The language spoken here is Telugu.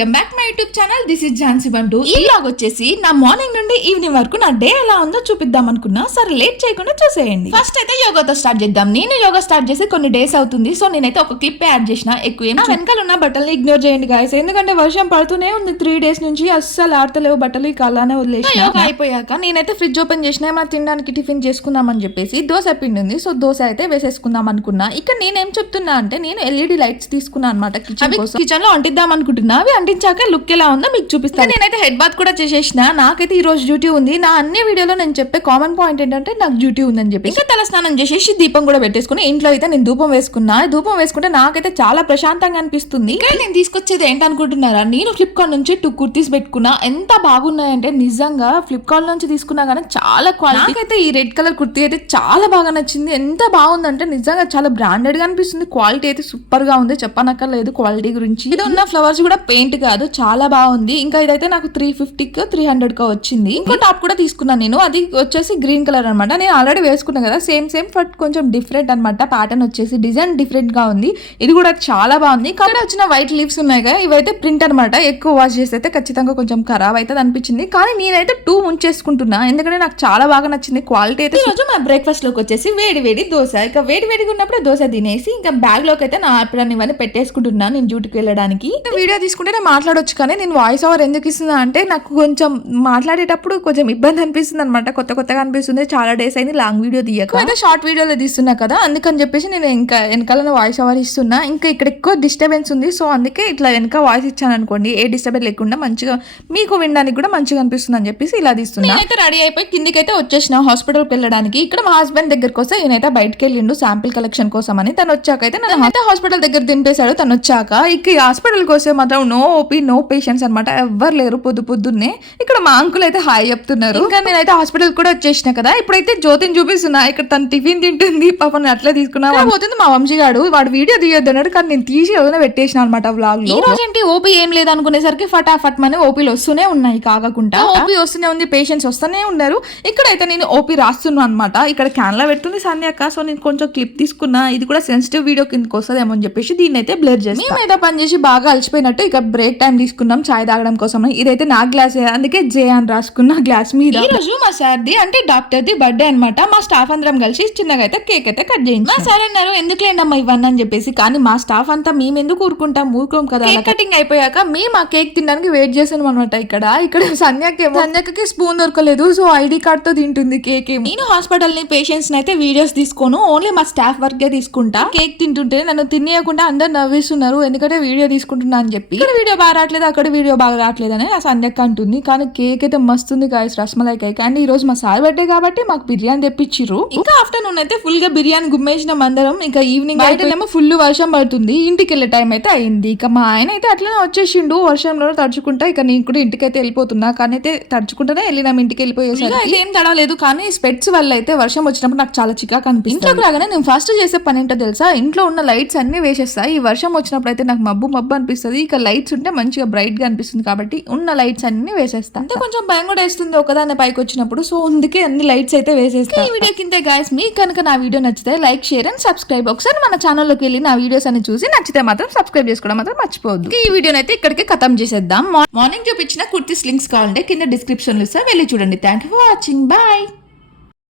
Welcome back my YouTube channel. This is Jhansi బంటు. ఈ వ్లాగ్ వచ్చేసి నా మార్నింగ్ నుండి ఈవినింగ్ వరకు నా డే ఎలా ఉందో చూపిద్దాం అనుకున్నా. సరే లేట్ చేయకుండా చూసేయండి. ఫస్ట్ అయితే యోగాతో స్టార్ట్ చేద్దాం. నేను యోగా స్టార్ట్ చేసి కొన్ని డేస్ అవుతుంది. సో నేనైతే ఒక క్లిప్ యాడ్ చేసిన. ఎక్కువ ఏం వెనకాల ఉన్న బట్టలు ఇగ్నోర్ చేయండి గాయస్, ఎందుకంటే వర్షం పడుతూనే ఉంది 3 days నుంచి. అస్సలు ఆడతలేవు బట్టలు, ఇక అలానే వదిలేసిన. యోగా అయిపోయాక నేనైతే ఫ్రిడ్జ్ ఓపెన్ చేసిన, ఏమైనా తినడానికి టిఫిన్ చేసుకుందామని చెప్పేసి దోశ పిండి ఉంది. సో దోశ అయితే వేసేసుకుందాం అనుకున్నా. ఇక్కడ నేనేం చెప్తున్నా అంటే నేను LED లైట్స్ తీసుకున్నా అనమాట కిచెన్ లో అంటిద్దాం అనుకుంటున్నా. అవి అంటించాక లుక్ ఎలా ఉందో మీకు చూపిస్తాను. నేనైతే హెడ్ బాత్ కూడా చేసేసిన. నాకైతే ఈ రోజు డ్యూటీ ఉంది. నా అన్ని వీడియోలో నేను చెప్పే కామన్ పాయింట్ ఏంటంటే నాకు డ్యూటీ ఉందని చెప్పి. ఇంకా తల స్నానం చేసేసి దీపం కూడా పెట్టేసుకుని ఇంట్లో అయితే నేను ధూపం వేసుకున్నా. ధూపం వేసుకుంటే నాకైతే చాలా ప్రశాంతంగా అనిపిస్తుంది. ఇక్కడ నేను తీసుకొచ్చేది ఏంటనుకుంటున్నారా, నేను ఫ్లిప్కార్ట్ నుంచి 2 కుర్తీస్ పెట్టుకున్నా. ఎంత బాగున్నాయంటే నిజంగా ఫ్లిప్కార్ట్ నుంచి తీసుకున్నా కానీ చాలా క్వాలిటీ. నాకైతే ఈ రెడ్ కలర్ కుర్తీ అయితే చాలా బాగా నచ్చింది. ఎంత బాగుందంటే నిజంగా చాలా బ్రాండెడ్ గా అనిపిస్తుంది. క్వాలిటీ అయితే సూపర్ గా ఉంది, చెప్పనక్కర్లేదు క్వాలిటీ గురించి. ఇది ఉన్న ఫ్లవర్స్ కూడా పెయింట్ కాదు, చాలా బాగుంది. ఇంకా ఇదైతే నాకు 350 300 వచ్చింది. ఇంకో టాప్ కూడా తీసుకున్నాను నేను. అది వచ్చేసి గ్రీన్ కలర్ అనమాట. నేను ఆల్రెడీ వేసుకున్నా కదా, సేమ్ బట్ కొంచెం డిఫరెంట్ అనమాట. ప్యాటర్న్ వచ్చేసి డిజైన్ డిఫరెంట్ గా ఉంది. ఇది కూడా చాలా బాగుంది. ఇక్కడ వచ్చిన వైట్ లీవ్స్ ఉన్నాయి కదా, ఇవైతే ప్రింట్ అనమాట. ఎక్కువ వాష్ చేస్తే అయితే ఖచ్చితంగా కొంచెం ఖరాబ్ అవుతుంది అనిపించింది. కానీ నేనైతే 2 ఉంచేసుకుంటున్నా, ఎందుకంటే నాకు చాలా బాగా నచ్చింది క్వాలిటీ అయితే. రోజు మా బ్రేక్ఫాస్ట్ లోకి వచ్చేసి వేడి దోశ. ఇక వేడిగా ఉన్నప్పుడు దోశ తినేసి ఇంకా బ్యాగ్ లోకి అయితే నా ఆపరాన్ని ఇవన్నీ పెట్టేసుకుంటున్నా నేను డ్యూటీకి వెళ్ళడానికి. వీడియో తీసుకుంటే నేను మాట్లాడొచ్చు, కానీ నేను వాయిస్ ఓవర్ ఎందుకు ఇస్తున్నా అంటే నాకు కొంచెం మాట్లాడేటప్పుడు కొంచెం ఇబ్బంది అనిపిస్తుంది అనమాట. కొత్తగా అనిపిస్తుంది. చాలా డేస్ అయింది లాంగ్ వీడియో తీయక. అయితే షార్ట్ వీడియోలో తీస్తున్నా కదా, అందుకని చెప్పేసి నేను ఇంకా వెనకాల వాయిస్ ఓవర్ ఇస్తున్నా. ఇంకా ఇక్కడ ఎక్కువ డిస్టర్బెన్స్ ఉంది, సో అందుకే ఇట్లా వెనక వాయిస్ ఇచ్చాను అనుకోండి, ఏ డిస్టర్బెన్స్ లేకుండా మంచిగా మీకు వినడానికి కూడా మంచిగా అనిపిస్తుంది అని చెప్పేసి ఇలా తీస్తున్నా. నేనైతే రెడీ అయిపోయి కిందికైతే వచ్చేసిన హాస్పిటల్కి వెళ్ళడానికి. ఇక్కడ మా హస్బెండ్ దగ్గరకు వస్తే ఈయనైతే బయటకు వెళ్ళిండు శాంపిల్ కలెక్షన్ కోసం అని. తను వచ్చాక అయితే నన్ను అయితే హాస్పిటల్ దగ్గర దింపేశాడు. తను వచ్చాక ఇక హాస్పిటల్కి వస్తే మాత్రం నో ఓపీ నో పేషెంట్స్ అనమాట, ఎవ్వరు లేరు. పొద్దున్నే ఇక్కడ మా అంకుల్ అయితే హాయ్ చెప్తున్నారు. ఇంకా నేనైతే హాస్పిటల్ కూడా వచ్చేసిన కదా. ఇప్పుడైతే జ్యోతిని చూపిస్తున్నా. ఇక్కడ తను టిఫిన్ తింటుంది, పాపం అట్లా తీసుకున్నా. పోతుంది మా వంశీగాడు, వాడు వీడియో తీయొద్దు అన్నాడు, కానీ నేను తీసి వదిన పెట్టేసిన అనమాట వ్లాగ్ లో. ఈ రోజు ఏంటి ఓపీ ఏం లేదు అనుకునేసరికి ఫటాఫట్ మన ఓపీలు వస్తూనే ఉన్నాయి కాకుండా. ఓపీ వస్తూనే ఉంది, పేషెంట్స్ వస్తూనే ఉన్నారు. ఇక్కడైతే నేను ఓపీ రాస్తున్నా అనమాట. ఇక్కడ క్యాన్లా పెడుతుంది సంధ్యాక. సో నేను కొంచెం క్లిప్ తీసుకున్నా. ఇది కూడా సెన్సిటివ్ వీడియో కిందకి వస్తుందేమో అని చెప్పేసి దీన్ని అయితే బ్లర్ చేసి మేమైతే పని చేసి బాగా అలసిపోయినట్టు ఇక బ్రేక్ టైం తీసుకున్నాం చాయ్ తాగడం కోసం. ఇదైతే నా గ్లాస్, అందుకే జే అని రాసుకున్న గ్లాస్ మీద. ఈ రోజు మా సార్ది అంటే డాక్టర్ ది బర్త్డే అనమాట. మా స్టాఫ్ అందరం కలిసి చిన్నగా అయితే కేక్ అయితే కట్ చేయించాం. మా సార్ అన్నారు ఎందుకు లేండమ్మా ఇవన్నీ అని చెప్పేసి, కానీ మా స్టాఫ్ అంతా మేము ఎందుకు ఊరుకోం కదా. కేక్ కటింగ్ అయిపోయాక మేము ఆ కేక్ తినడానికి వెయిట్ చేసాం అనమాట. ఇక్కడ సంధ్యకి స్పూన్ దొరకలేదు, సో ఐడి కార్డ్ తో తింటుంది కేక్. నేను హాస్పిటల్ ని పేషెంట్స్ అయితే వీడియోస్ తీసుకోను, ఓన్లీ మా స్టాఫ్ వర్కే తీసుకుంటా. కేక్ తింటుంటే నన్ను తినేయకుండా అందరు నవ్విస్తున్నారు, ఎందుకంటే వీడియో తీసుకుంటున్నా అని చెప్పి. ఇక్కడ వీడియో బాగా రావట్లేదు, అక్కడ వీడియో బాగా రావట్లేదు అని ఆ సంధ్యక్క అంటుంది. కానీ కేక్ అయితే మస్తుంది గాయస్, రస్మలై కేక్. అండ్ ఈ రోజు మా సార్ బర్త్డే కాబట్టి మాకు బిర్యానీ తెప్పించిర్రు. ఇంకా ఆఫ్టర్నూన్ అయితే ఫుల్ గా బిర్యానీ గుమ్మేసినాం అందరం. ఇంకా ఈవినింగ్ అయితేనేమో ఫుల్ వర్షం పడుతుంది. ఇంటికి వెళ్ళే టైం అయితే అయింది. ఇక మా ఆయన అయితే అట్లనే వచ్చేసిండు వర్షంలో తడుచుకుంటా. ఇక నేను కూడా ఇంటికి అయితే వెళ్ళిపోతున్నా, కానీ అయితే తడుచుకుంటూనే వెళ్ళినాం ఇంటికి వెళ్ళిపోయేసరికి. అయితే ఏం తడవలేదు, కానీ స్పెట్స్ వల్ల అయితే వర్షం వచ్చినప్పుడు నాకు చాలా చికాకు అనిపిస్తుంది. ఇంట్లోకి రాగానే నేను ఫస్ట్ చేసే పని ఏంటో తెలుసా, ఇంట్లో ఉన్న లైట్స్ అన్ని వేసేస్తా. ఈ వర్షం వచ్చినప్పుడు అయితే నాకు మబ్బు అనిపిస్తుంది. ఇక లైట్స్ ఉంటే మంచిగా బ్రైట్ గా అనిపిస్తుంది కాబట్టి ఉన్న లైట్స్ అన్ని వేసేస్తా. అంటే కొంచెం భయం కూడా వేస్తుంది ఒకదాన్ని పైకి వచ్చినప్పుడు, సో అందుకే అన్ని లైట్స్ అయితే వేసేస్తా. ఈ వీడియో కింద గాయస్ మీకు కనుక నా వీడియో నచ్చితే లైక్ షేర్ అండ్ సబ్స్క్రైబ్. ఒకసారి మన ఛానల్లోకి వెళ్ళి నా వీడియోస్ అన్ని చూసి నచ్చితే మాత్రం సబ్స్క్రైబ్ చేసుకోవడం మాత్రం మర్చిపోవద్దు. ఈ వీడియోని అయితే ఇక్కడికి ఖతం చేసేద్దాం. మార్నింగ్ చూపించిన కుర్తీస్ లింక్స్ కావాలంటే కింద డిస్క్రిప్షన్ లో ఇస్తా, వెళ్ళి చూడండి. Thank you for watching. Bye.